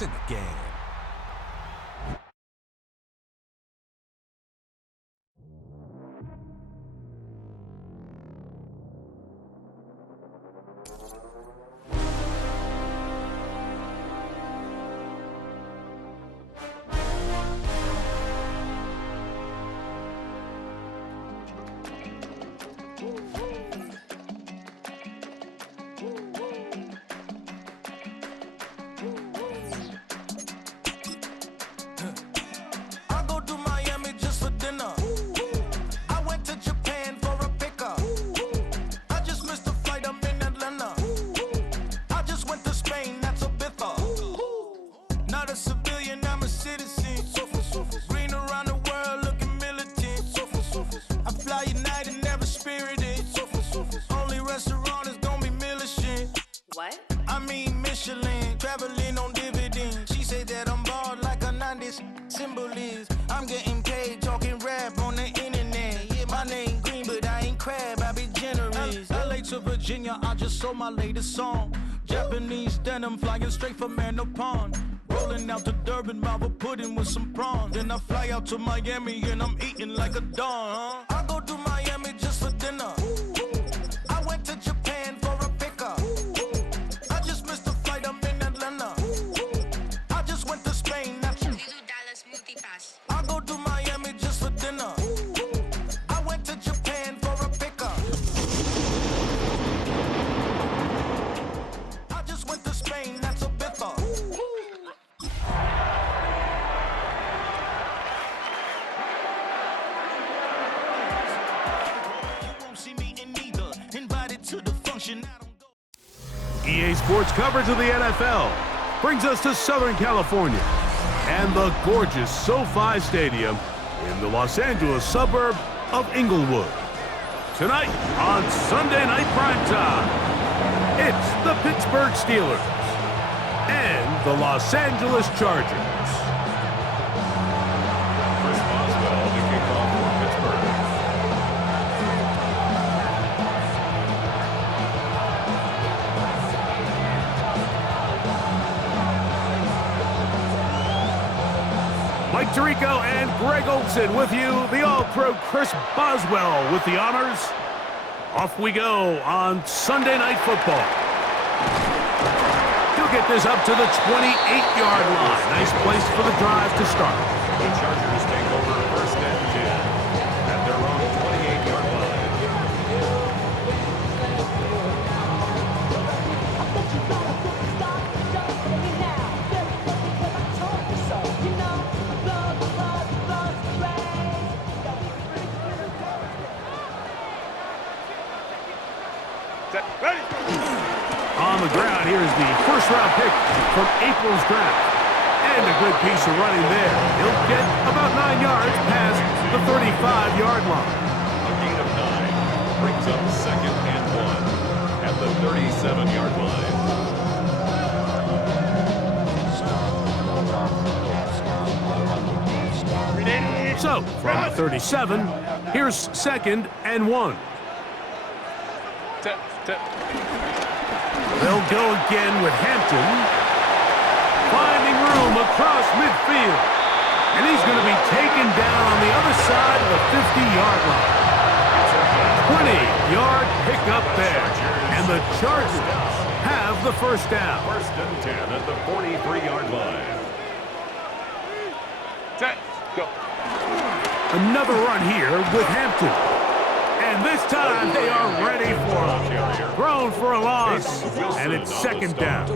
It's in the game. What? I mean Michelin, traveling on dividends. She say that I'm bald like a 90s symbol is. I'm getting paid talking rap on the internet. Yeah, my name green, but I ain't crab, I be generous. LA to Virginia, I just sold my latest song. Japanese denim flying straight from Manopon. Rolling out to Durban, Marvel pudding with some prawns. Then I fly out to Miami and I'm eating like a don, I go to Miami just for dinner. I went to Japan for a pickup. I just missed the flight, I'm in Atlanta. I just went to Spain, not you. I go to Miami just for dinner. I went to Japan for a pickup. I just went to Spain, that's a biffa. EA Sports coverage of the NFL brings us to Southern California and the gorgeous SoFi Stadium in the Los Angeles suburb of Inglewood. Tonight on Sunday Night Primetime, it's the Pittsburgh Steelers and the Los Angeles Chargers. Chris Boswell, the kickoff for Pittsburgh. Mike Tirico and Greg Olson with you. The All-Pro Chris Boswell with the honors. Off we go on Sunday Night Football. He'll get this up to the 28-yard line. Nice place for the drive to start. The Chargers take over first and 10 at their own 28-yard line. Ready. On the ground, here's the first-round pick from April's draft. And a good piece of running there. He'll get about 9 yards past the 35-yard line. A gain of 9 brings up second and 1 at the 37-yard line. So, from the 37, here's second and 1. They'll go again with Hampton. Finding room across midfield. And he's going to be taken down on the other side of the 50-yard line. 20-yard pickup there. And the Chargers have the first down. First and 10 at the 43-yard line. Go. Another run here with Hampton. And this time they are ready for him. Thrown for a loss, and it's second down.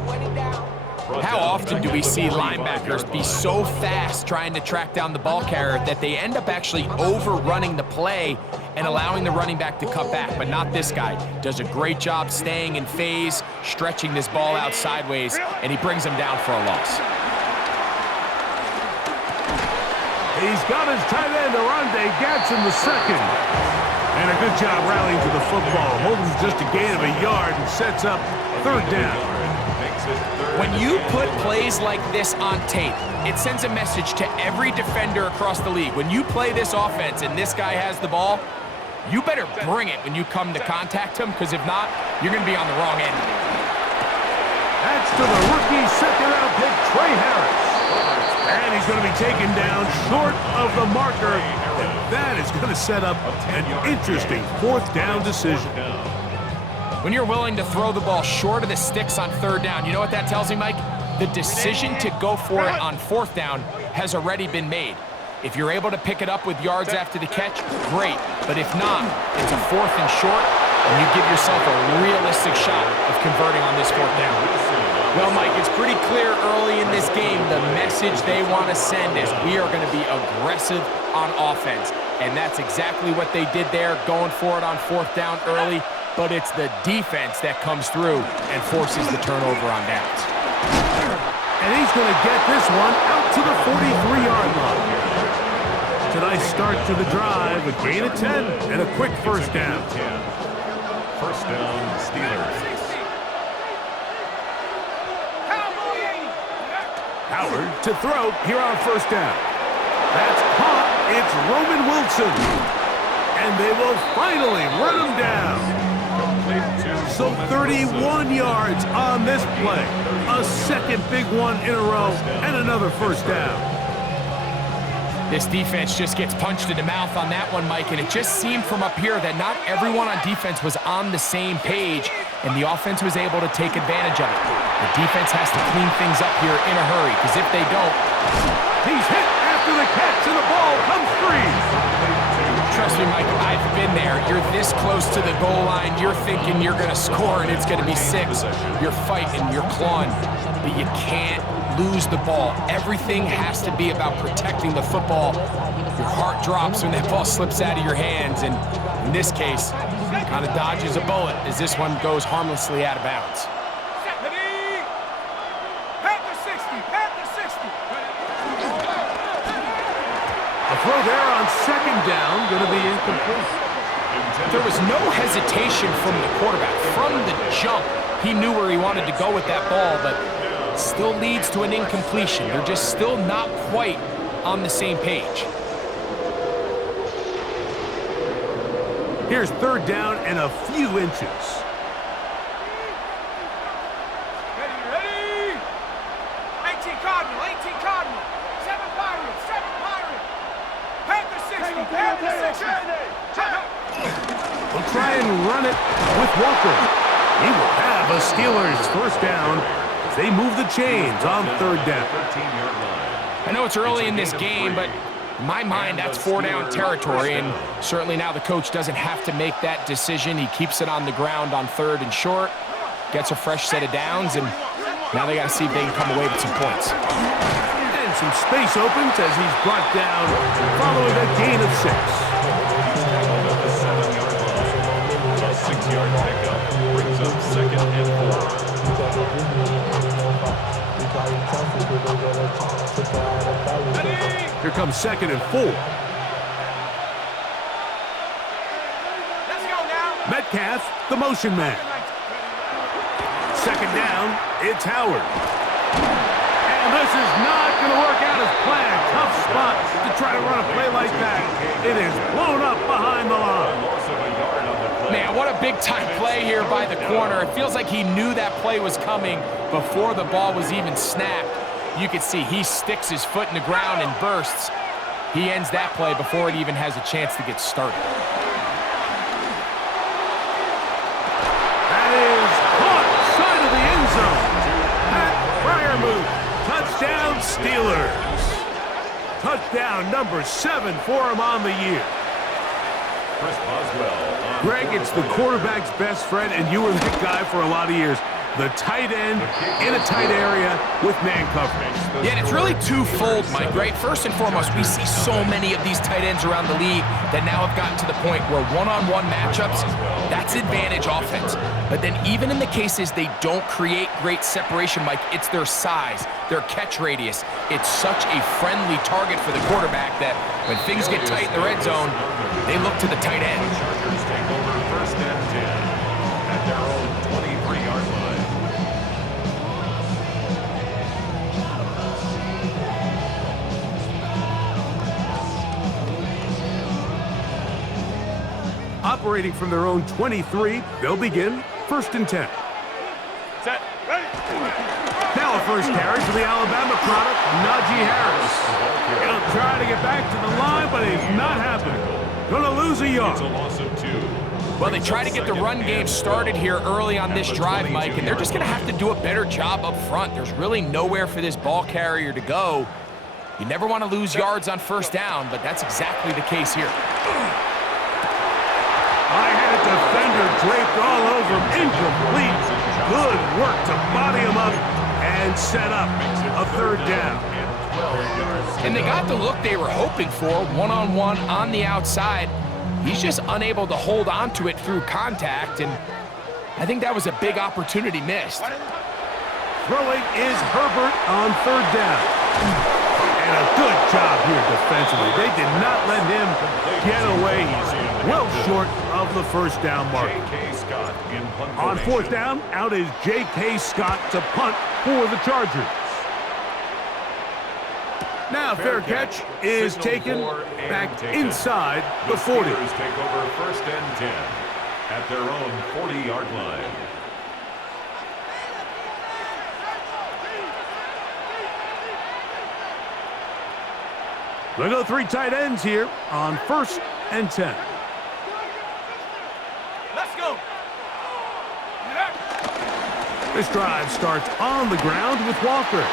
How often do we see linebackers be so fast trying to track down the ball carrier that they end up actually overrunning the play and allowing the running back to cut back? But not this guy. Does a great job staying in phase, stretching this ball out sideways, and he brings him down for a loss. He's got his tight end, Arande Gadsden, the second. And a good job rallying to the football. Holding just a gain of a yard and sets up third down. When you put plays like this on tape, it sends a message to every defender across the league. When you play this offense and this guy has the ball, you better bring it when you come to contact him, because if not, you're going to be on the wrong end. That's to the rookie second-round pick, Trey Harris. And he's going to be taken down short of the marker. And that is going to set up an interesting fourth down decision. When you're willing to throw the ball short of the sticks on third down, you know what that tells me, Mike? The decision to go for it on fourth down has already been made. If you're able to pick it up with yards after the catch, great. But if not, it's a fourth and short, and you give yourself a realistic shot of converting on this fourth down. Well, Mike, it's pretty clear early in this game the message they want to send is we are going to be aggressive on offense. And that's exactly what they did there, going for it on fourth down early. But it's the defense that comes through and forces the turnover on downs. And he's going to get this one out to the 43-yard line. It's a nice start to the drive, a gain of 10, and a quick first down. First down, Steelers. Howard to throw here on first down. That's caught. It's Roman Wilson. And they will finally run him down. So 31 yards on this play. A second big one in a row and another first down. This defense just gets punched in the mouth on that one, Mike, and it just seemed from up here that not everyone on defense was on the same page, and the offense was able to take advantage of it. The defense has to clean things up here in a hurry, because if they don't... He's hit after the catch, and the ball comes free. Trust me, Mike, I've been there. You're this close to the goal line. You're thinking you're going to score, and it's going to be 6. You're fighting, you're clawing, but you can't lose the ball. Everything has to be about protecting the football. Your heart drops when that ball slips out of your hands, and in this case, kind of dodges a bullet as this one goes harmlessly out of bounds. A throw there on second down, going to be incomplete. There was no hesitation from the quarterback. From the jump, he knew where he wanted to go with that ball, but still leads to an incompletion. They're just still not quite on the same page. Here's third down and a few inches. Ready? 18 Cardinal, 18 Cardinal. 7 Pirates, 7 Pirates. Panther 60, Panther 60. We'll try and run it with Walker. He will have a Steelers first down as they move the chains on third down. I know it's early in this game, but in my mind, that's 4-down territory, and certainly now the coach doesn't have to make that decision. He keeps it on the ground on third and short, gets a fresh set of downs, and now they got to see if they can come away with some points. And some space opens as he's brought down following a gain of 6. A 6-yard pickup brings up second and 4. Here comes second and 4. Let's go now. Metcalf, the motion man. Second down, it's Howard. And this is not going to work out as planned. Tough spot to try to run a play like that. It is blown up behind the line. Man, what a big-time play here by the corner. It feels like he knew that play was coming before the ball was even snapped. You can see he sticks his foot in the ground and bursts. He ends that play before it even has a chance to get started. That is caught side of the end zone. Pat Fryermuth, touchdown Steelers. Touchdown number 7 for him on the year. Chris Boswell. Greg, it's the quarterback's best friend, and you were that guy for a lot of years. The tight end in a tight area with man coverage. Yeah, and it's really twofold, Mike, right? First and foremost, we see so many of these tight ends around the league that now have gotten to the point where one-on-one matchups, that's advantage offense. But then even in the cases they don't create great separation, Mike, it's their size, their catch radius. It's such a friendly target for the quarterback that when things get tight in the red zone, they look to the tight end. Chargers take over first and 10 at their own 23-yard line. Operating from their own 23, they'll begin first and 10. Set. Ready. Now a first carry for the Alabama product, Najee Harris. He'll try to get back to the line, but it's not happening. Gonna lose a yard. It's a loss of 2. Well, they try to get the run game started here early on this drive, Mike, and they're just going to have to do a better job up front. There's really nowhere for this ball carrier to go. You never want to lose yards on first down, but that's exactly the case here. I had a defender draped all over him. Incomplete. Good work to body him up and set up a third down. And they got the look they were hoping for, one-on-one on the outside. He's just unable to hold on to it through contact, and I think that was a big opportunity missed. Throwing is Herbert on third down. And a good job here defensively. They did not let him get away. He's well short of the first down mark. On fourth down, out is J.K. Scott to punt for the Chargers. Now fair catch is taken back inside the 40. Take over first and 10 at their own 40-yard line. They'll go 3 tight ends here on first and 10. Let's go. This drive starts on the ground with Walker.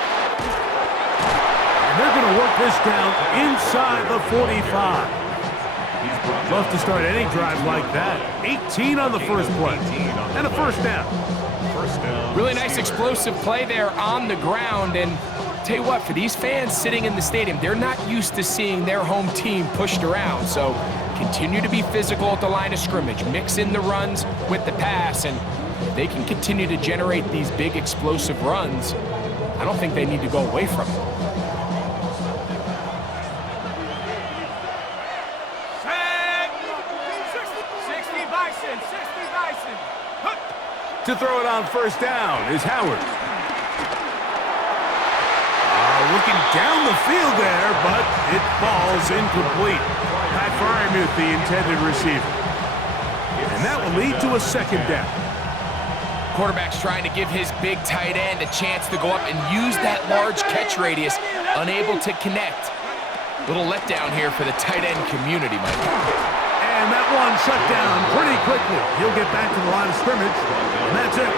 And they're going to work this down inside the 45. Love to start any drive like that. 18 on the first play. And a first down. Really nice explosive play there on the ground, and tell you what, for these fans sitting in the stadium, they're not used to seeing their home team pushed around. So continue to be physical at the line of scrimmage. Mix in the runs with the pass, and if they can continue to generate these big explosive runs, I don't think they need to go away from it. To throw it on first down is Howard. Looking down the field there, but it falls incomplete. Pat Fryermuth, the intended receiver. And that will lead to a second down. Quarterback's trying to give his big tight end a chance to go up and use that large catch radius, unable to connect. Little letdown here for the tight end community, Mike. And that one shut down pretty quickly. He'll get back to the line of scrimmage, and that's it.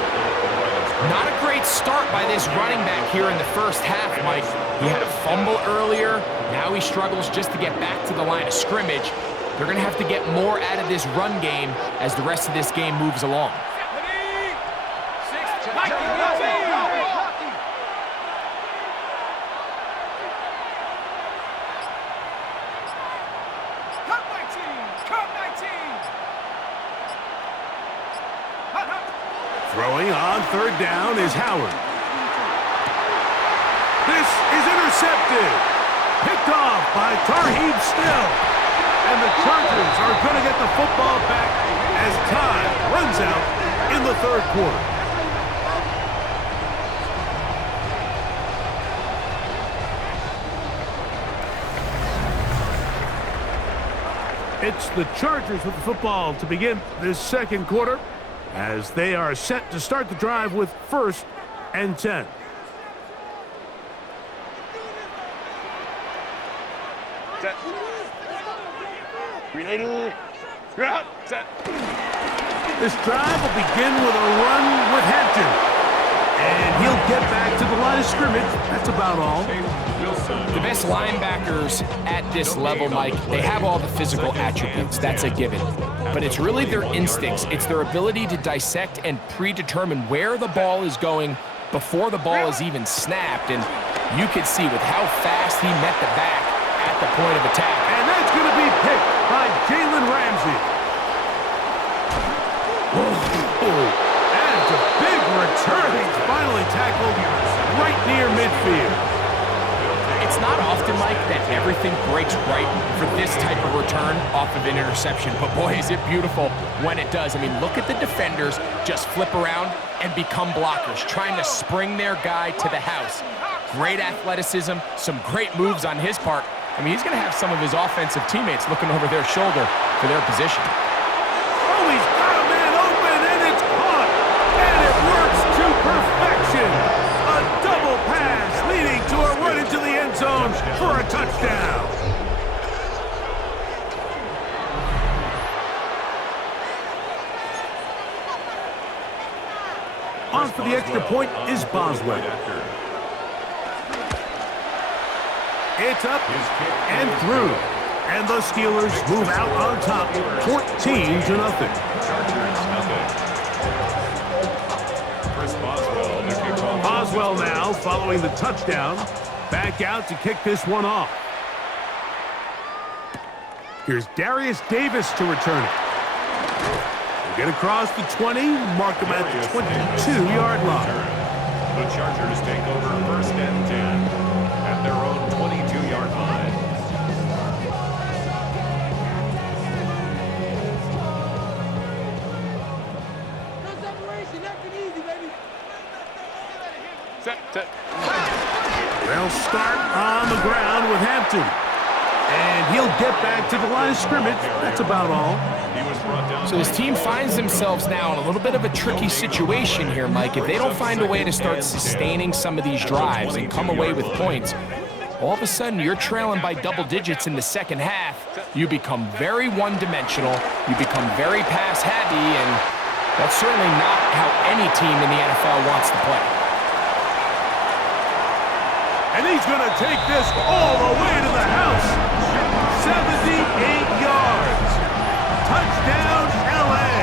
Not a great start by this running back here in the first half, Mike. He had a fumble earlier. Now he struggles just to get back to the line of scrimmage. They're going to have to get more out of this run game as the rest of this game moves along. Throwing on third down is Howard. This is intercepted. Picked off by Tarheeb Still. And the Chargers are going to get the football back as time runs out in the third quarter. It's the Chargers with the football to begin this second quarter, as they are set to start the drive with first and 10. Set. Ready. Out. Set. This drive will begin with a run with Hampton. And he'll get back to the line of scrimmage. That's about all. The best linebackers at this level, Mike, they have all the physical attributes. That's a given. But it's really their instincts. It's their ability to dissect and predetermine where the ball is going before the ball is even snapped. And you could see with how fast he met the back at the point of attack. And that's going to be picked by Jalen Ramsey. And it's a big return. He's finally tackled right near midfield. It's not often, Mike, that everything breaks right for this type of return off of an interception. But boy, is it beautiful when it does. I mean, look at the defenders just flip around and become blockers, trying to spring their guy to the house. Great athleticism, some great moves on his part. I mean, he's going to have some of his offensive teammates looking over their shoulder for their position. Oh, he's got a man open, and it's caught. And it works to perfection. On for the extra point is Boswell. It's up and through. And the Steelers move out on top, 14-0. Boswell now following the touchdown. Back out to kick this one off. Here's Darius Davis to return it. We'll get across the 20, mark him at the 22-yard line. The Chargers take over 1st and 10 at their own 22-yard line. They'll start on the ground with Hampton. And he'll get back to the line of scrimmage. That's about all. So this team finds themselves now in a little bit of a tricky situation here, Mike. If they don't find a way to start sustaining some of these drives and come away with points, all of a sudden you're trailing by double digits in the second half. You become very one-dimensional. You become very pass-heavy, and that's certainly not how any team in the NFL wants to play. And he's going to take this all the way to the house. 78 yards. Touchdown, LA.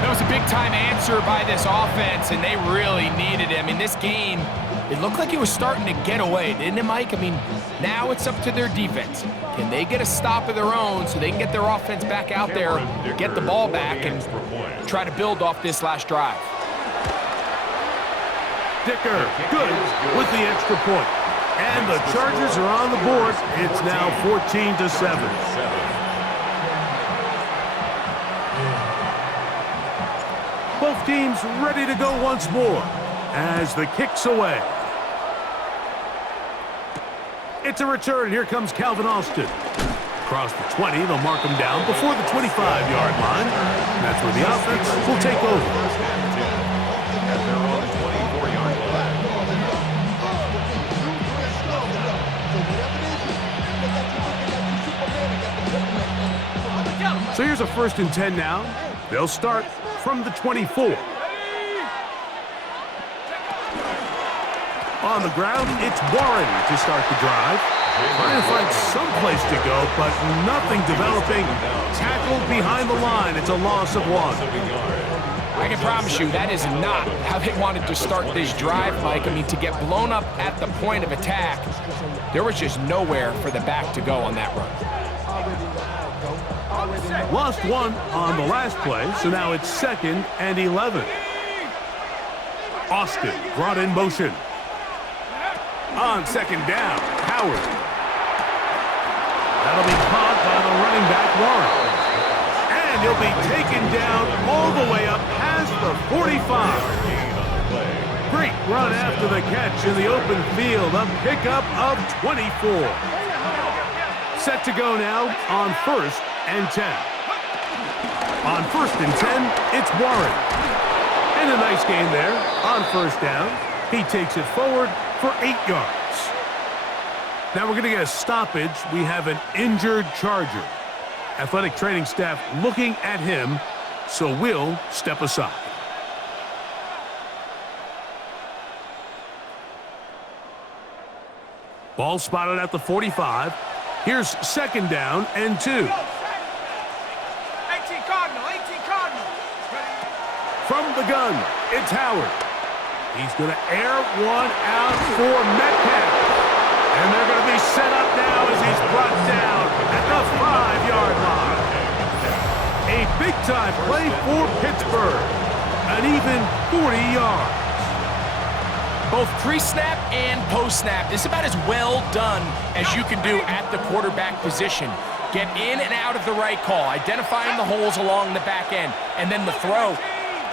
That was a big-time answer by this offense, and they really needed it. I mean, this game, it looked like it was starting to get away, didn't it, Mike? I mean, now it's up to their defense. Can they get a stop of their own so they can get their offense back out there, get the ball back, and try to build off this last drive? Dicker, good with the extra point. And the Chargers are on the board. It's now 14-7. Both teams ready to go once more as the kick's away. It's a return. Here comes Calvin Austin. Across the 20, they'll mark him down before the 25-yard line. That's where the offense will take over. So here's a 1st and 10 now. They'll start from the 24. On the ground, it's Warren to start the drive. Trying to find some place to go, but nothing developing. Tackled behind the line. It's a loss of 1. I can promise you that is not how they wanted to start this drive, Mike. I mean, to get blown up at the point of attack, there was just nowhere for the back to go on that run. Lost 1 on the last play, so now it's 2nd and 11. Austin brought in motion. On 2nd down, Howard. That'll be caught by the running back, Warren. And he'll be taken down all the way up past the 45. Great run after the catch in the open field. A pickup of 24. Set to go now on 1st and 10. On 1st and 10, it's Warren. And a nice gain there on 1st down. He takes it forward for 8 yards. Now we're going to get a stoppage. We have an injured Charger. Athletic training staff looking at him, so we'll step aside. Ball spotted at the 45. Here's 2nd down and 2. 18 Cardinal, 18 Cardinal. From the gun, it's Howard. He's going to air one out for Metcalf. And they're going to be set up now as he's brought down at the 5-yard line. A big-time play for Pittsburgh. An even 40 yards. Both pre-snap and post-snap, it's about as well done as you can do at the quarterback position. Get in and out of the right call, identifying the holes along the back end, and then the throw.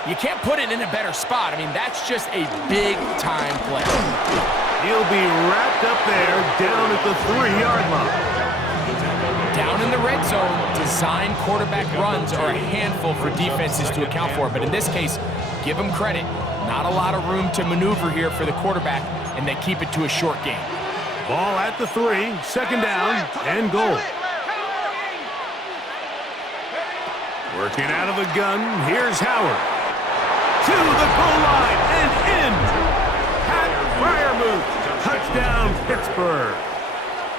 You can't put it in a better spot. I mean, that's just a big-time play. He'll be wrapped up there down at the 3-yard line. Down in the red zone, design quarterback runs are a handful for defenses to account for. But in this case, give them credit. Not a lot of room to maneuver here for the quarterback, and they keep it to a short game. Ball at the 3, 2nd down, and goal. Working out of the gun, here's Howard. To the goal line and in. Pat Fryermuth, touchdown Pittsburgh.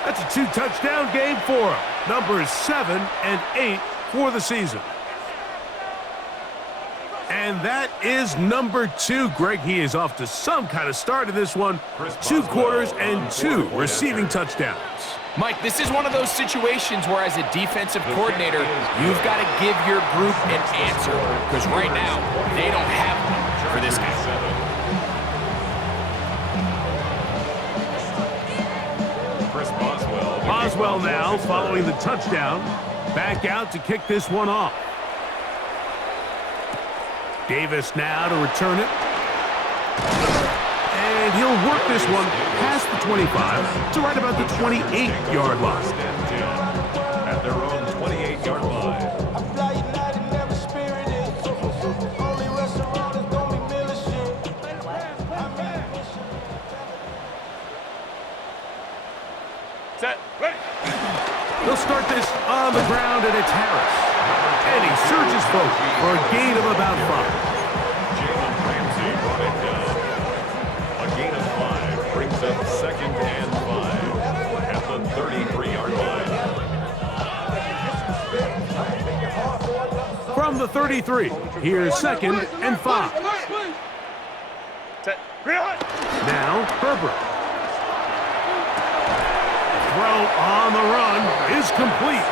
That's a 2-touchdown game for him. Numbers 7 and 8 for the season. And that is number 2. Greg, he is off to some kind of start in this one. 2 quarters and 2 receiving touchdowns. Mike, this is one of those situations where as a defensive coordinator, you've got to give your group an answer. Because right now, they don't have one for this guy. Boswell now following the touchdown. Back out to kick this one off. Davis now to return it. And he'll work this one past the 25 to right about the 28-yard line. At their own 28-yard line. Set. Ready. They'll start this on the ground, and it's Harris. And he surges forward for a gain of about 5. Jalen Ramsey brought it down. A gain of 5 brings up 2nd and 5 at the 33-yard line. From the 33, here's 2nd and 5. Set. Ready. Now, Herbert. Throw on the run is complete.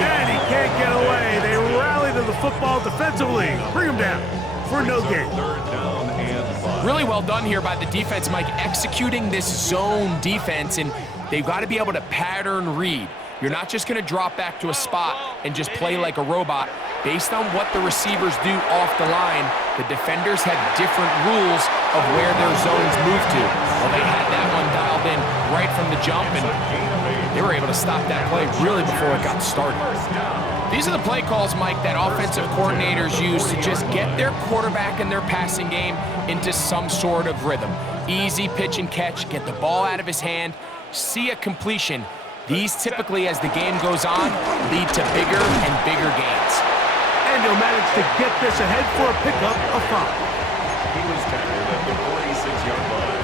And he can't get away. They rally to the football defensively. Bring him down for no gain. 3rd down and 5. Really well done here by the defense, Mike, executing this zone defense, and they've got to be able to pattern read. You're not just going to drop back to a spot and just play like a robot. Based on what the receivers do off the line, the defenders have different rules of where their zones move to. Well, they had that one dialed in right from the jump, and they were able to stop that play really before it got started. These are the play calls, Mike, that offensive coordinators use to just get their quarterback and their passing game into some sort of rhythm. Easy pitch and catch, get the ball out of his hand, see a completion. These typically, as the game goes on, lead to bigger and bigger gains. And he'll manage to get this ahead for a pickup of 5. He was tackled at the 46-yard line.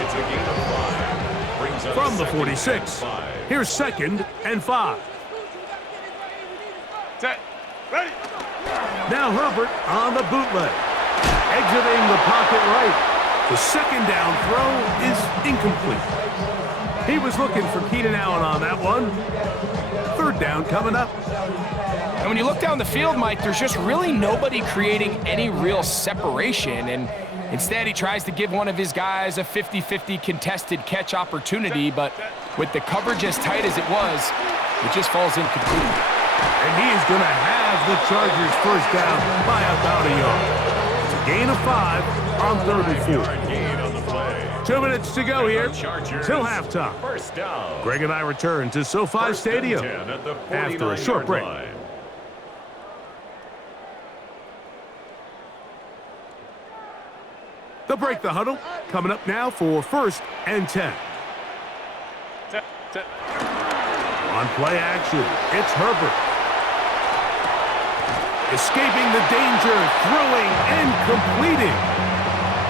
It's a gain of 5. Brings up From the 2nd 46, and 5. here's 2nd and 5. Set. Ready. Now Herbert on the bootleg. Exiting the pocket right. The 2nd down throw is incomplete. He was looking for Keenan Allen on that one. 3rd down coming up. And when you look down the field, Mike, there's just really nobody creating any real separation. And instead, he tries to give one of his guys a 50-50 contested catch opportunity. But with the coverage as tight as it was, it just falls incomplete. And he is going to have the Chargers 1st down by about a yard. It's a gain of 5 on 3rd and 4. Gain on the play. 2 minutes to go here till halftime. 1st down. Greg and I return to SoFi 1st and Stadium 10 at the after a short 49-yard break. line. They'll break the huddle. Coming up now for 1st and 10. Set. Set. On play action, it's Herbert. Escaping the danger, throwing and completing.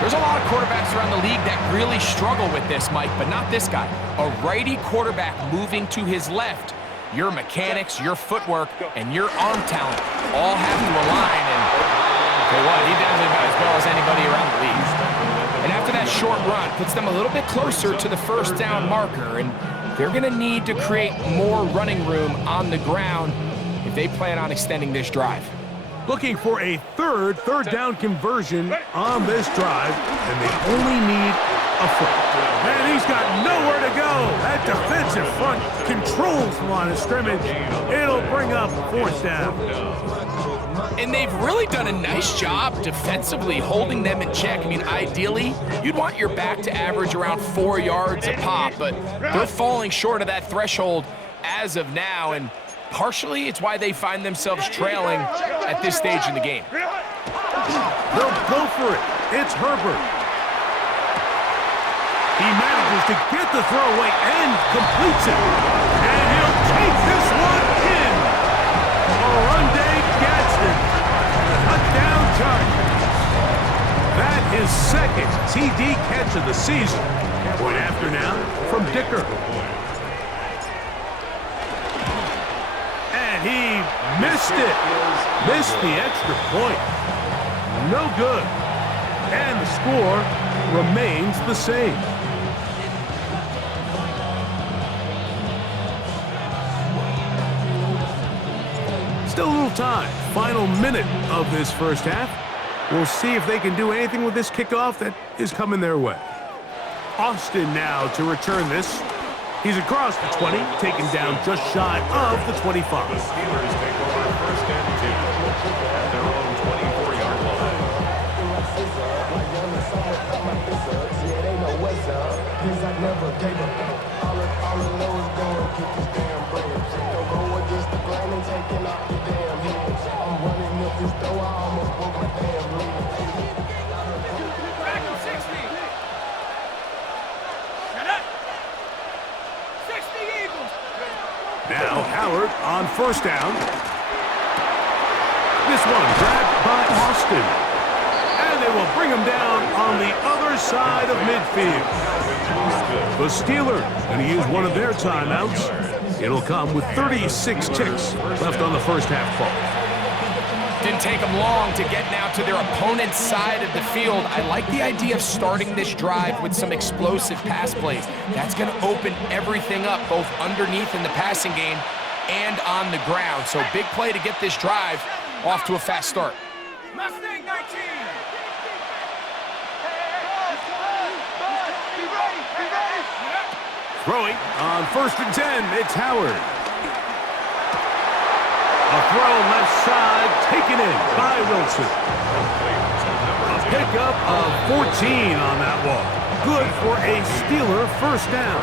There's a lot of quarterbacks around the league that really struggle with this, Mike, but not this guy. A righty quarterback moving to his left. Your mechanics, your footwork, and your arm talent all have to align, and tell you what, he does it about as well as anybody around the league. And after that short run, puts them a little bit closer to the 1st down marker, and they're going to need to create more running room on the ground if they plan on extending this drive. Looking for a third down conversion on this drive, and they only need a foot. And he's got nowhere to go. That defensive front controls the line of scrimmage. It'll bring up 4th down. And they've really done a nice job defensively holding them in check. I mean, ideally, you'd want your back to average around 4 yards a pop, but they're falling short of that threshold as of now, and partially it's why they find themselves trailing at this stage in the game. They'll go for it. It's Herbert. He manages to get the throw away and completes it. And he'll take this one in. A run day gets his second TD catch of the season. Point after now from Dicker. And he missed it. Missed the extra point. No good. And the score remains the same. Still a little time. Final minute of this first half. We'll see if they can do anything with this kickoff that is coming their way. Austin now to return this. He's across the 20, taken down just shy of the 25. The Steelers take over first and 10 at their own 24-yard line. Back him 60. Shut up. 60 Eagles. Now Howard on first down. This one grabbed by Austin. And they will bring him down on the other side of midfield. The Steelers going to use one of their timeouts. It'll come with 36 ticks left on the first half clock. Didn't take them long to get now to their opponent's side of the field. I like the idea of starting this drive with some explosive pass plays. That's going to open everything up, both underneath in the passing game and on the ground. So big play to get this drive off to a fast start. Mustang 19. Throwing on first and 10, it's Howard. A throw left side, taken in by Wilson. A pickup of 14 on that one. Good for a Steeler first down.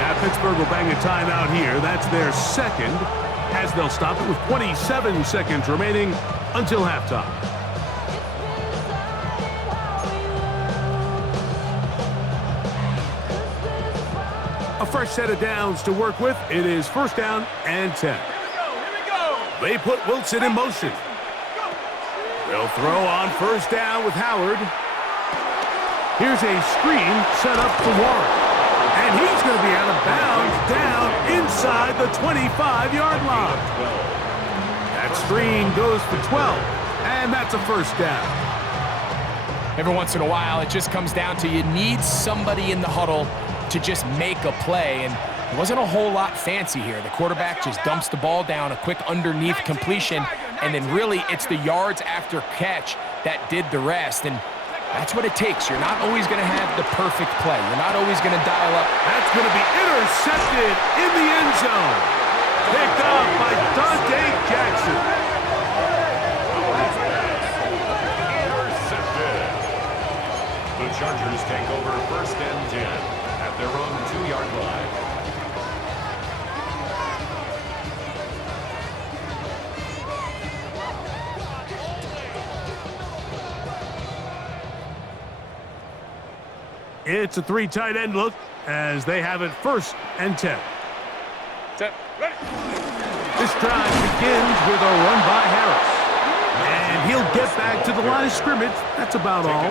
Now Pittsburgh will bang a timeout here. That's their second, as they'll stop it with 27 seconds remaining until halftime. A fresh set of downs to work with. It is first down and 10. They put Wilson in motion. They'll throw on first down with Howard. Here's a screen set up for Warren. And he's going to be out of bounds down inside the 25-yard line. That screen goes for 12, and that's a first down. Every once in a while, it just comes down to you need somebody in the huddle to just make a play, and it wasn't a whole lot fancy here. The quarterback just dumps the ball down, a quick underneath completion, and then really it's the yards after catch that did the rest, and that's what it takes. You're not always going to have the perfect play. You're not always going to dial up. That's going to be intercepted in the end zone. Picked up by Dante Jackson. Intercepted. The Chargers take over first and 10 at their own 2-yard line. It's a 3 tight end look as they have it first and 10. This drive begins with a run by Harris. And he'll get back to the line of scrimmage. That's about all.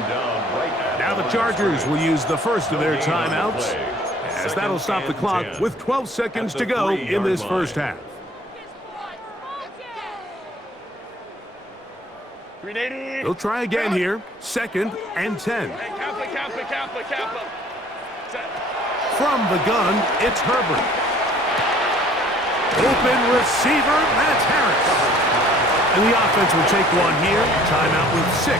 Now the Chargers will use the first of their timeouts, as that'll stop the clock with 12 seconds to go in this first half. They'll try again here. Second and 10. From the gun, it's Herbert. Open receiver, that's Harris. And the offense will take one here. Timeout with 6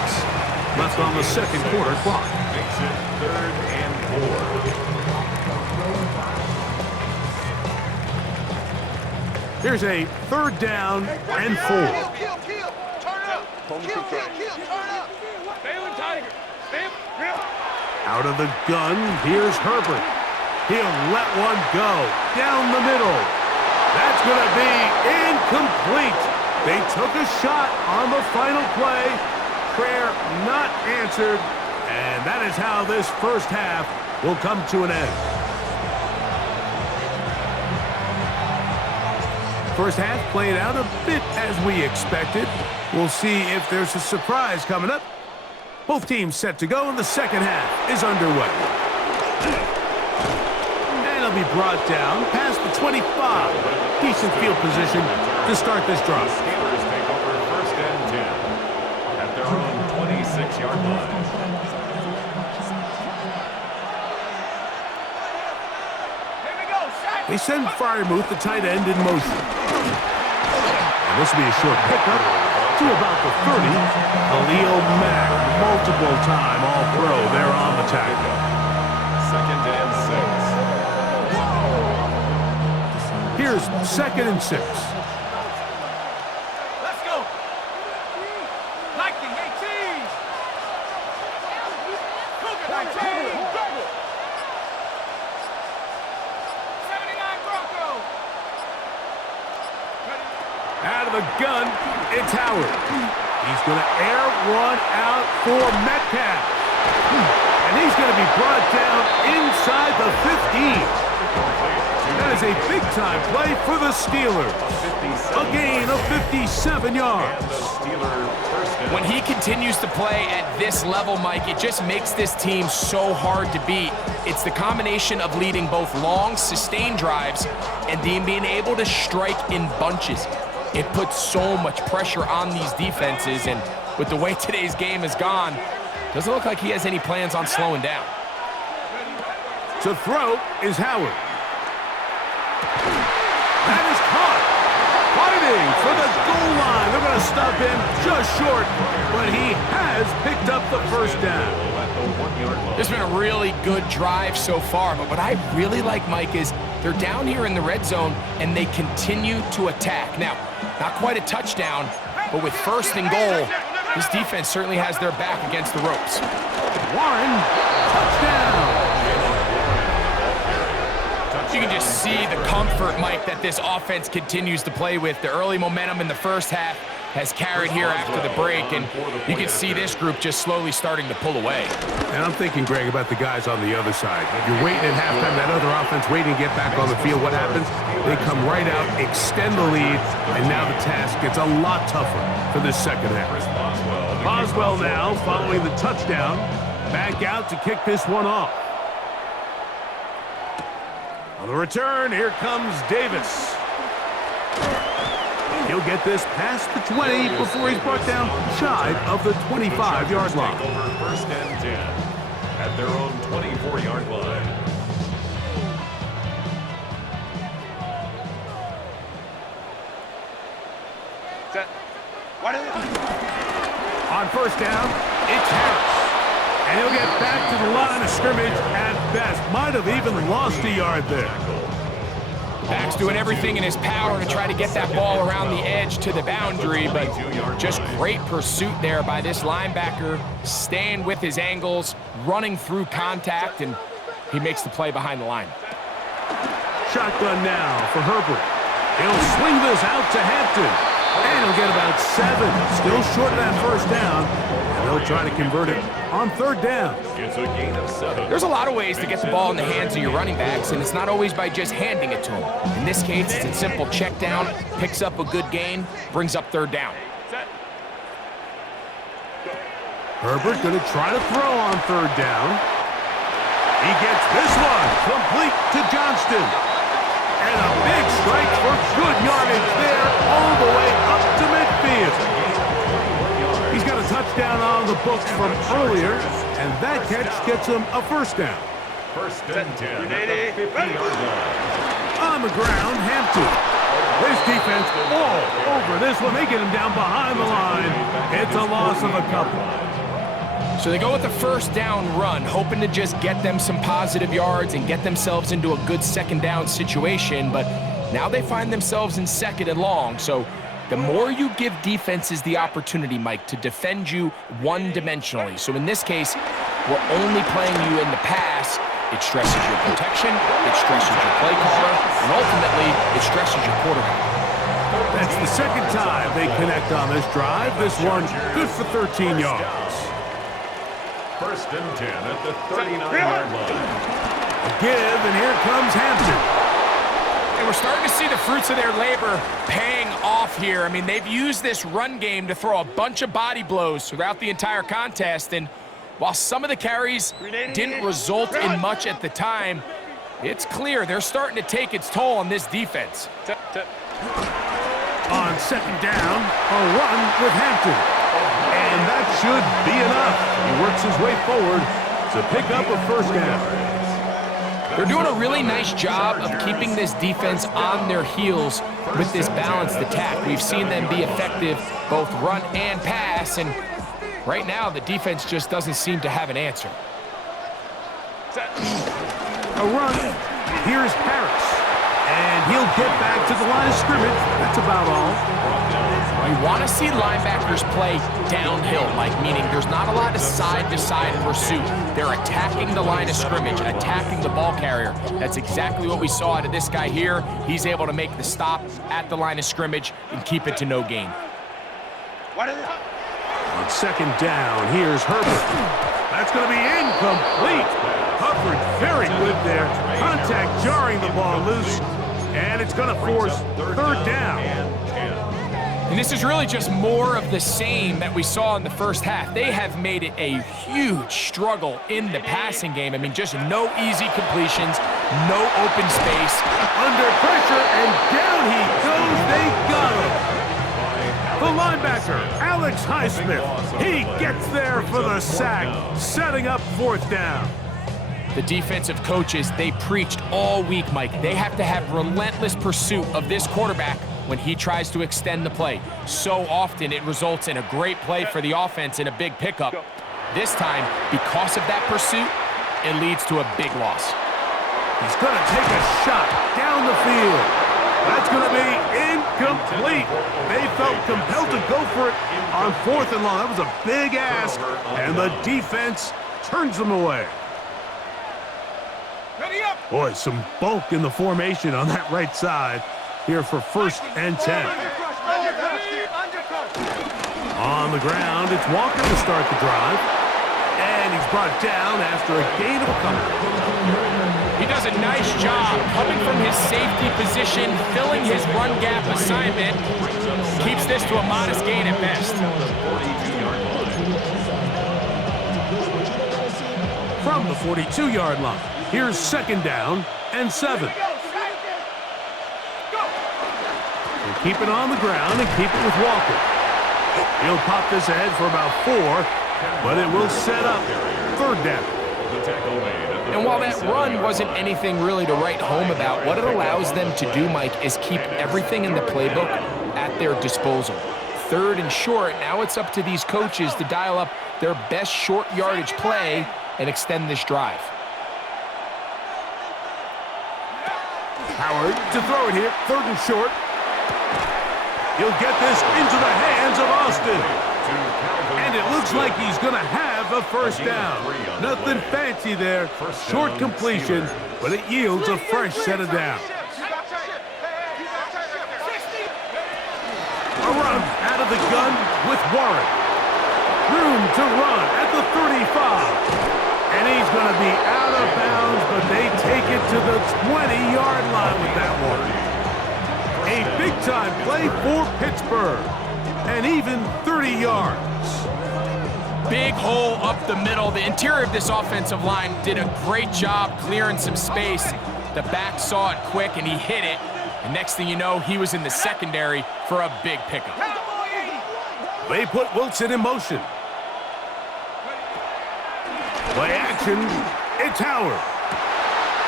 left on the second quarter clock. Makes it 3rd and 4. Here's a 3rd down and 4. Out of the gun, here's Herbert. He'll let one go down the middle. That's going to be incomplete. They took a shot on the final play. Prayer not answered. And that is how this first half will come to an end. First half played out a bit as we expected. We'll see if there's a surprise coming up Both teams set to go, and the second half is underway. And it'll be brought down past the 25. Decent field position to start this drive. Steelers take over first and 10 at their own 26-yard line. Here we go, They send Fryermuth, the tight end, in motion. And this will be a short pickup to about the 30. Khalil Mack, multiple-time All-Pro there on the tackle. Second and 6. Here's second and 6. Let's go. Viking 18. Cougar 19. 79 Broncos. Out of the gun, it's Howard. He's going to air one out for Metcalf. And he's going to be brought down inside the 15. That is a big-time play for the Steelers. A gain of 57 yards. When he continues to play at this level, Mike, it just makes this team so hard to beat. It's the combination of leading both long, sustained drives and then being able to strike in bunches. It puts so much pressure on these defenses, and with the way today's game has gone, doesn't look like he has any plans on slowing down. To throw is Howard. That is caught. Fighting for the goal line. They're going to stop him just short, but he has picked up the first down. This has been a really good drive so far, but what I really like, Mike, is they're down here in the red zone, and they continue to attack. Now, not quite a touchdown, but with first and goal, this defense certainly has their back against the ropes. Warren, touchdown. You can just see the comfort, Mike, that this offense continues to play with. The early momentum in the first half has carried here after the break, and you can see this group just slowly starting to pull away. And I'm thinking, Greg, about the guys on the other side. You're waiting at halftime, that other offense waiting to get back on the field. What happens? They come right out, extend the lead, and now the task gets a lot tougher for this second half. Boswell now, following the touchdown, back out to kick this one off. On the return, here comes Davis. He'll get this past the 20 before he's brought down shy of the 25-yard line. Take over first and 10 at their own 24-yard line. On first down, it's Harris. And he'll get back to the line of scrimmage at best. Might have even lost a yard there. Back's doing everything in his power to try to get that ball around the edge to the boundary, but just great pursuit there by this linebacker, staying with his angles, running through contact, and he makes the play behind the line. Shotgun now for Herbert. He'll swing this out to Hampton. And he'll get about 7. Still short of that first down. And they'll try to convert it on third down. It's a gain of 7. There's a lot of ways to get the ball in the hands of your running backs, and it's not always by just handing it to them. In this case, it's a simple check down, picks up a good gain, brings up third down. Herbert going to try to throw on third down. He gets this one complete to Johnston. And a big strike for good yardage there all the way up to midfield. He's got a touchdown on the books from earlier, and that catch gets him a first down. First and 10 at the 50-yard line. On the ground, Hampton. This defense all over this one. They get him down behind the line. It's a loss of a couple. So they go with the first down run, hoping to just get them some positive yards and get themselves into a good second down situation, but now they find themselves in second and long. So the more you give defenses the opportunity, Mike, to defend you one-dimensionally. So in this case, we're only playing you in the pass. It stresses your protection, it stresses your play caller, and ultimately, it stresses your quarterback. That's the second time they connect on this drive. This one good for 13 yards. First and 10 at the 39-yard line. A give, and here comes Hampton. we're starting to see the fruits of their labor paying off here. I mean, they've used this run game to throw a bunch of body blows throughout the entire contest, and while some of the carries didn't result in much at the time, it's clear they're starting to take its toll on this defense. On second down, a run with Hampton. And that should be enough. He works his way forward to pick up a first down. They're doing a really nice job of keeping this defense on their heels with this balanced attack. We've seen them be effective both run and pass, and right now the defense just doesn't seem to have an answer. A run. Here's Harris. And he'll get back to the line of scrimmage. That's about all. You want to see linebackers play downhill, meaning there's not a lot of side-to-side pursuit. They're attacking the line of scrimmage, attacking the ball carrier. That's exactly what we saw out of this guy here. He's able to make the stop at the line of scrimmage and keep it to no gain. On second down, here's Herbert. That's going to be incomplete. Coverage very good there. Contact jarring the ball loose. And it's going to force third down. And this is really just more of the same that we saw in the first half. They have made it a huge struggle in the passing game. I mean, just no easy completions, no open space. Under pressure, and down he goes. They got him. The linebacker, Alex Highsmith. He gets there for the sack, setting up fourth down. The defensive coaches, they preached all week, Mike. They have to have relentless pursuit of this quarterback when he tries to extend the play. So often it results in a great play for the offense and a big pickup. This time, because of that pursuit, it leads to a big loss. He's going to take a shot down the field. That's going to be incomplete. They felt compelled to go for it on fourth and long. That was a big ask, and the defense turns them away. Boy, some bulk in the formation on that right side here for first and 10. On the ground, it's Walker to start the drive. And he's brought down after a gain of a couple. He does a nice job coming from his safety position, filling his run gap assignment. Keeps this to a modest gain at best. From the 42-yard line, here's second down and 7. We'll keep it on the ground and keep it with Walker. He'll pop this ahead for about 4, but it will set up third down. And while that run wasn't anything really to write home about, what it allows them to do, Mike, is keep everything in the playbook at their disposal. Third and short, now it's up to these coaches to dial up their best short yardage play and extend this drive. Howard to throw it here, third and short. He'll get this into the hands of Austin. And it looks like he's going to have a first down. Nothing fancy there. Short completion, but it yields a fresh set of downs. A run out of the gun with Warren. Room to run at the 35. And he's going to be out of bounds, but they take it to the 20-yard line with that one. A big-time play for Pittsburgh. And even 30 yards. Big hole up the middle. The interior of this offensive line did a great job clearing some space. The back saw it quick, and he hit it. And next thing you know, he was in the secondary for a big pickup. They put Wilson in motion. Play action, it's Howard.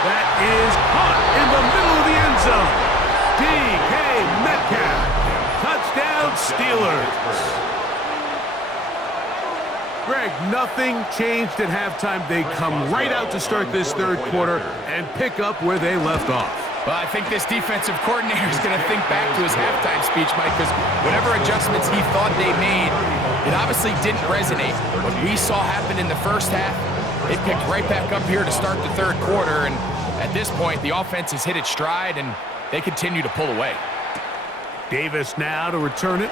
That is caught in the middle of the end zone. DK Metcalf, touchdown Steelers. Greg, nothing changed at halftime. They come right out to start this third quarter and pick up where they left off. Well, I think this defensive coordinator is going to think back to his halftime speech, Mike, because whatever adjustments he thought they made, it obviously didn't resonate. What we saw happen in the first half, they picked right back up here to start the third quarter, and at this point, the offense has hit its stride, and they continue to pull away. Davis now to return it.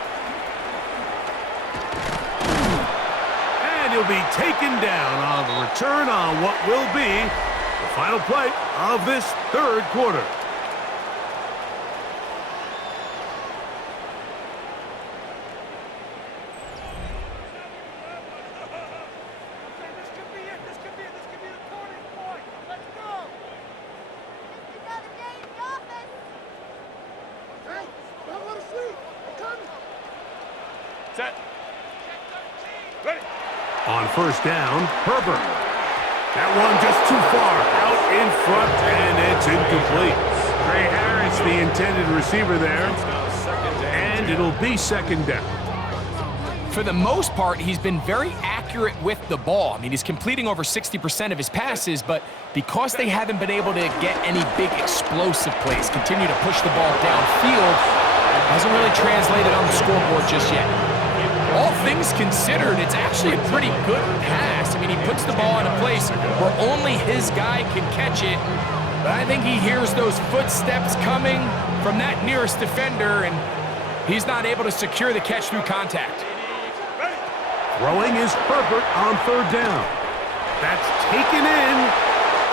And he'll be taken down on the return on what will be the final play of this third quarter. Set. Ready. On first down, Herbert. That one just too far out in front, and it's incomplete. Trey Harris, the intended receiver there, and it'll be second down. For the most part, he's been very accurate with the ball. I mean, he's completing over 60% of his passes, but because they haven't been able to get any big explosive plays, continue to push the ball downfield, hasn't really translated on the scoreboard just yet. All things considered, it's actually a pretty good pass. I mean, he puts the ball in a place where only his guy can catch it, but I think he hears those footsteps coming from that nearest defender, and he's not able to secure the catch through contact. Throwing is Herbert on third down. That's taken in,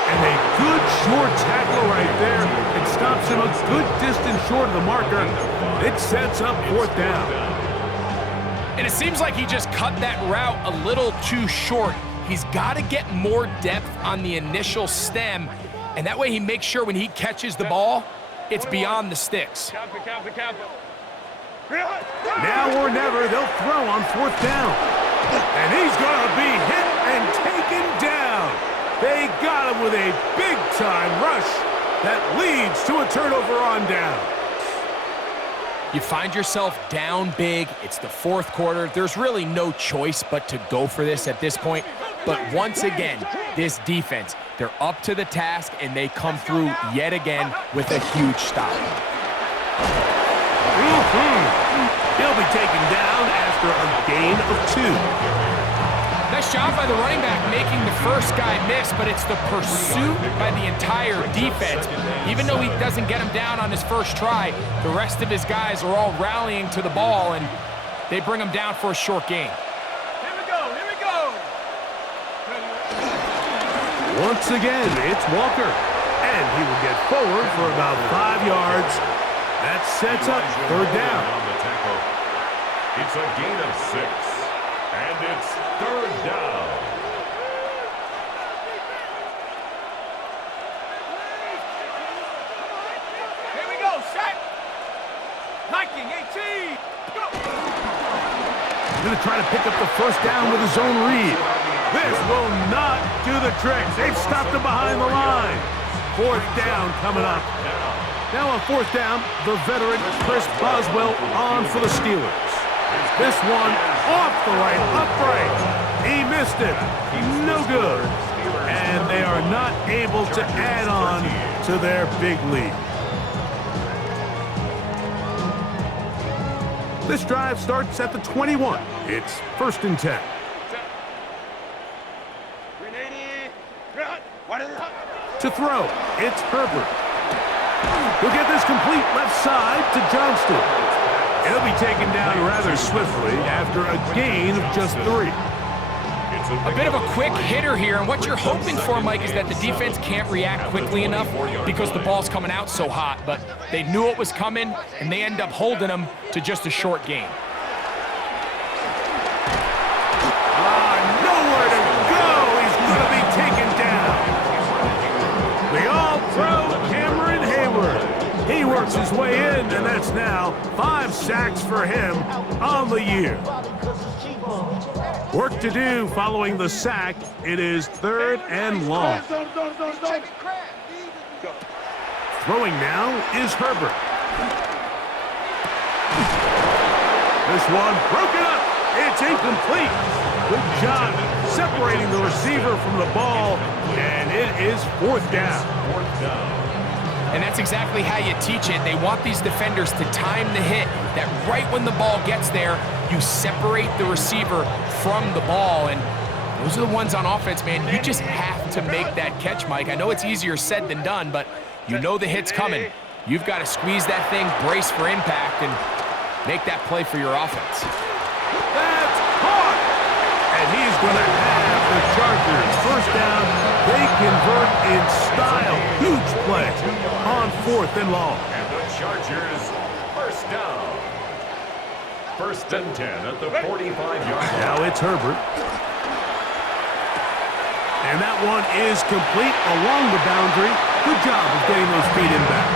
and a good short tackle right there. It stops him a good distance short of the marker. It sets up fourth down. And it seems like he just cut that route a little too short. He's got to get more depth on the initial stem, and that way he makes sure when he catches the ball, it's beyond the sticks. Now or never, they'll throw on fourth down. And he's going to be hit and taken down. They got him with a big-time rush that leads to a turnover on down. You find yourself down big. It's the fourth quarter. There's really no choice but to go for this at this point. But once again, this defense, they're up to the task, and they come through yet again with a huge stop. He'll be taken down after a gain of 2. Nice job by the running back making the first guy miss, but it's the pursuit by the entire defense. Even though he doesn't get him down on his first try, the rest of his guys are all rallying to the ball, and they bring him down for a short gain. Here we go, here we go. Once again, it's Walker, and he will get forward for about 5 yards. That sets up third down. On the tackle. It's a gain of 6, and it's third down. Here we go, set. Hiking, 18. Go. Going to try to pick up the first down with his own read. This will not do the trick. They've stopped him behind the line. Fourth down coming up. Now on fourth down, the veteran Chris Boswell on for the Steelers. This one off the right, upright. He missed it. No good. And they are not able to add on to their big lead. This drive starts at the 21. It's 1st and 10. To throw, it's Herbert. He'll get this complete left side to Johnston. He'll be taken down rather swiftly after a gain of just 3. A bit of a quick hitter here, and what you're hoping for, Mike, is that the defense can't react quickly enough because the ball's coming out so hot, but they knew it was coming, and they end up holding him to just a short gain. Nowhere to go. He's going to be taken down. The all-pro Cameron Hayward. He works his way in, and that's now 5 sacks for him on the year. Work to do following the sack. It is 3rd and long. Throwing now is Herbert. This one broken up. It's incomplete. Good job separating the receiver from the ball, and it is 4th down. And that's exactly how you teach it. They want these defenders to time the hit, that right when the ball gets there, you separate the receiver from the ball. And those are the ones on offense, man. You just have to make that catch, Mike. I know it's easier said than done, but you know the hit's coming. You've got to squeeze that thing, brace for impact, and make that play for your offense. That's caught! And he's going to have the Chargers first down. They convert in style. Huge play on 4th and long. And the Chargers first down. 1st and 10 at the 45-yard line. Now it's Herbert. And that one is complete along the boundary. Good job of getting those feet in back.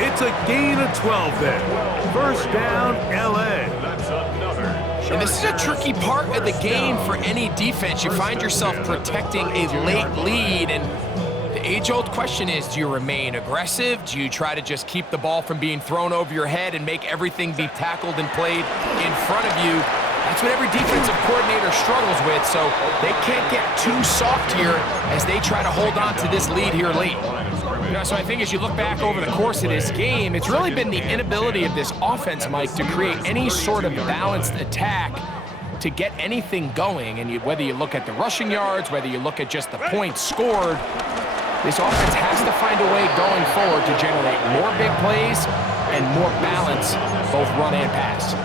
It's a gain of 12 there. First down, L.A. That's a And this is a tricky part of the game for any defense. You find yourself protecting a late lead, and the age-old question is, do you remain aggressive? Do you try to just keep the ball from being thrown over your head and make everything be tackled and played in front of you? That's what every defensive coordinator struggles with, so they can't get too soft here as they try to hold on to this lead here late. So I think as you look back over the course of this game, it's really been the inability of this offense, Mike, to create any sort of balanced attack to get anything going. And whether you look at the rushing yards, whether you look at just the points scored, this offense has to find a way going forward to generate more big plays and more balance, both run and pass.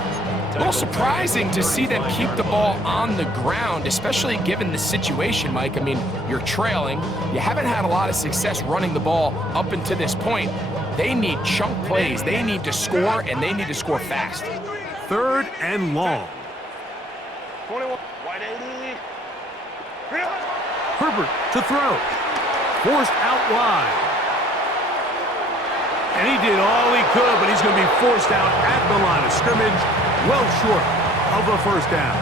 A little surprising to see them keep the ball on the ground, especially given the situation, Mike. I mean, you're trailing. You haven't had a lot of success running the ball up until this point. They need chunk plays. They need to score, and they need to score fast. 3rd and long. Herbert to throw. Forced out wide. And he did all he could, but he's going to be forced out at the line of scrimmage, well short of a first down.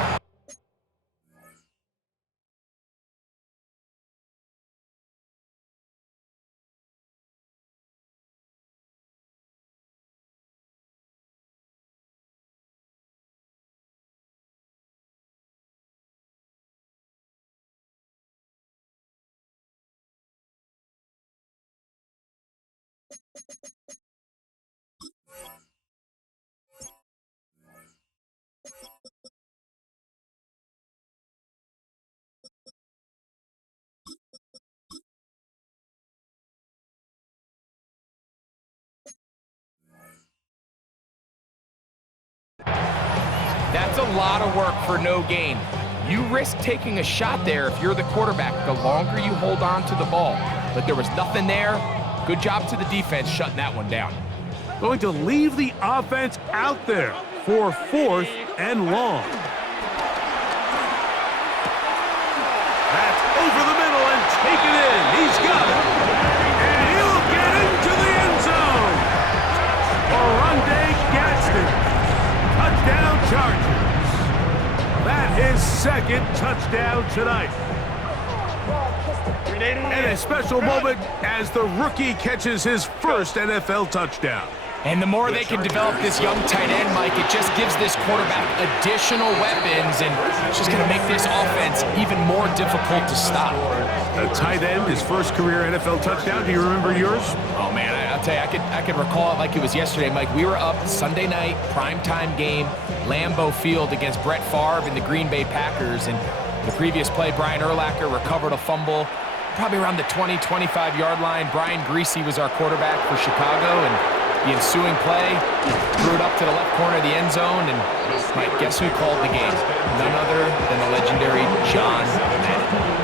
That's a lot of work for no gain. You risk taking a shot there if you're the quarterback the longer you hold on to the ball. But there was nothing there. Good job to the defense shutting that one down. Going to leave the offense out there for 4th and long. That's over the middle and taken in. He's got it. And he'll get into the end zone. Oronde Gadsden. Touchdown Chargers. That is 2nd touchdown tonight. And a special moment as the rookie catches his first NFL touchdown. And the more they can develop this young tight end, Mike, it just gives this quarterback additional weapons, and it's just going to make this offense even more difficult to stop. A tight end, his first career NFL touchdown. Do you remember yours? Oh, man, I'll tell you, I could recall it like it was yesterday, Mike. We were up Sunday night, primetime game, Lambeau Field against Brett Favre and the Green Bay Packers. And the previous play, Brian Urlacher recovered a fumble probably around the 20, 25-yard line. Brian Greasy was our quarterback for Chicago, and the ensuing play, threw it up to the left corner of the end zone, and Mike, guess who called the game? None other than the legendary John Madden.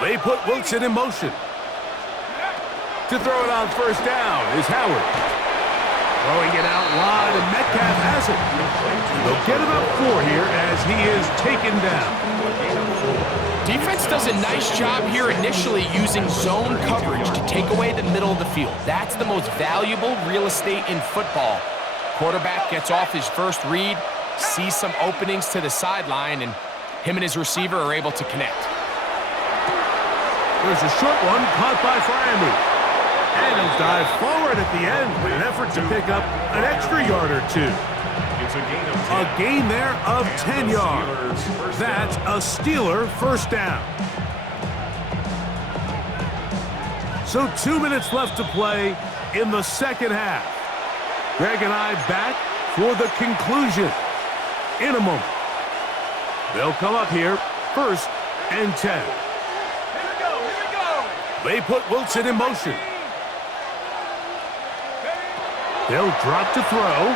They put Wilson in motion. To throw it on first down is Howard. Throwing it out wide, and Metcalf has it. They'll get about 4 here as he is taken down. Defense does a nice job here initially using zone coverage to take away the middle of the field. That's the most valuable real estate in football. Quarterback gets off his first read, sees some openings to the sideline, and him and his receiver are able to connect. There's a short one caught by Fryermuth. And he'll dive forward at the end with an effort to pick up an extra yard or 2. A gain there of 10 yards. That's a Steeler first down. So 2 minutes left to play in the second half. Greg and I back for the conclusion in a moment. They'll come up here, 1st and 10. Here we go. They put Wilson in motion. They'll drop to throw.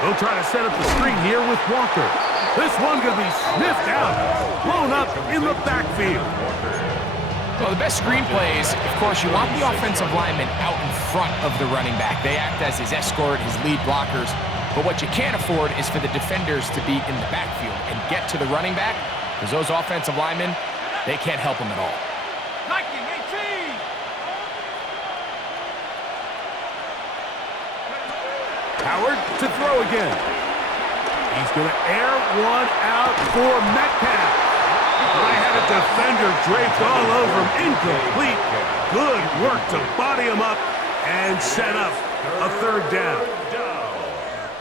They'll try to set up the screen here with Walker. This one going to be sniffed out, blown up in the backfield. Well, the best screen plays, of course, you want the offensive lineman out in front of the running back. They act as his escort, his lead blockers. But what you can't afford is for the defenders to be in the backfield and get to the running back, because those offensive linemen, they can't help him at all. Viking 18. Howard to throw again. He's going to air one out for Metcalf. I had a defender draped all over him. Incomplete. Good work to body him up and set up a third down.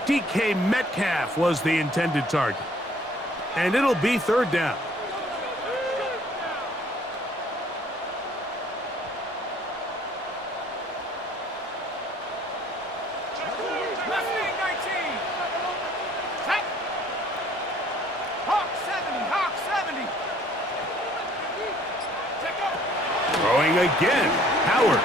DK Metcalf was the intended target. And it'll be third down. Mustang 19. Set. Hawk 70. Hawk 70. Check up. Throwing again. Howard.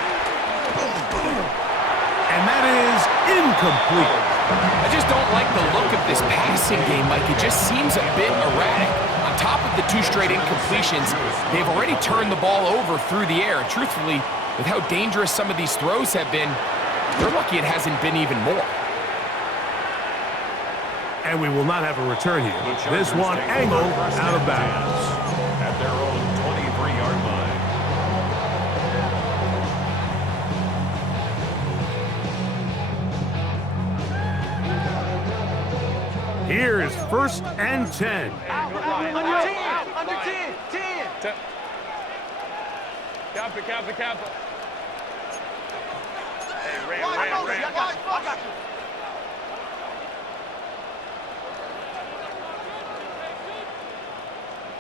And that is incomplete. I just don't like the look of this passing game, Mike. It just seems a bit erratic. On top of the 2 straight incompletions, they've already turned the ball over through the air. And truthfully, with how dangerous some of these throws have been, they're lucky it hasn't been even more. And we will not have a return here. This one angled out of bounds. At their own 23-yard line. Here is 1st and 10. Under 10. Under 10. 10. Kappa. Hey, Ram. I got you.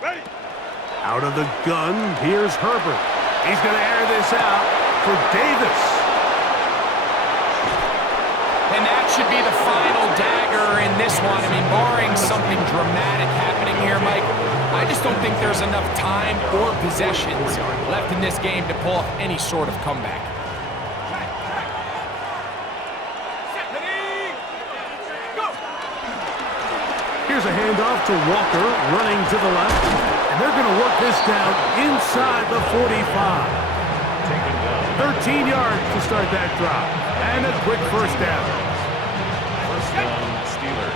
Ready. Out of the gun, here's Herbert. He's going to air this out for Davis. And that should be the final dagger in this one. I mean, barring something dramatic happening here, Mike, I just don't think there's enough time or possessions left in this game to pull off any sort of comeback. Here's a handoff to Walker, running to the left. And they're going to work this down inside the 45. 13 yards to start that drive. And a quick first down. First down, Steelers.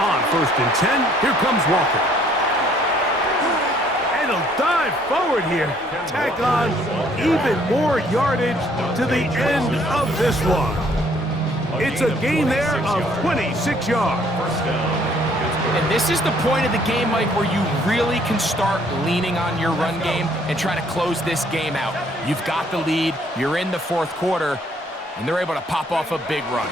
On 1st and 10, here comes Walker. And he'll dive forward here. Tack on even more yardage to the end of this one. It's a gain there of 26 yards. First down. And this is the point of the game, Mike, where you really can start leaning on your run game and try to close this game out. You've got the lead, you're in the 4th quarter, and they're able to pop off a big run.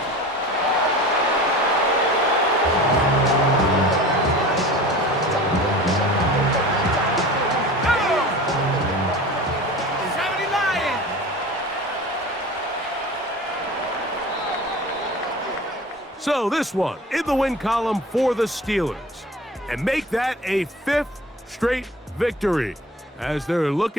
So this one in the win column for the Steelers. And make that a 5th straight victory as they're looking